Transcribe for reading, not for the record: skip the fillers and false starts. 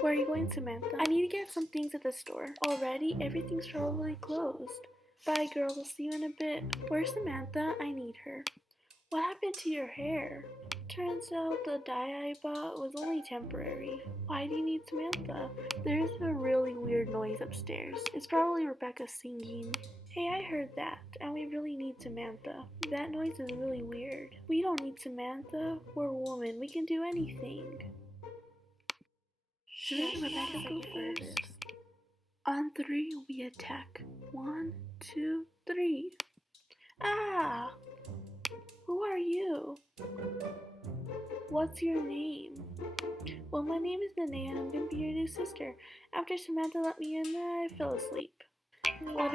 Where are you going, Samantha? I need to get some things at the store. Already? Everything's probably closed. Bye, girl. We'll see you in a bit. Where's Samantha? I need her. What happened to your hair? Turns out the dye I bought was only temporary. Why do you need Samantha? There's a really weird noise upstairs. It's probably Rebecca singing. Hey, I heard that, and we really need Samantha. That noise is really weird. We don't need Samantha. We're women. We can do anything. Shouldn't Rebecca go first? On three, we attack. 1, 2, 3. Ah! Who are you? What's your name? Well, my name is Nene and I'm gonna be your new sister. After Samantha let me in, I fell asleep. What?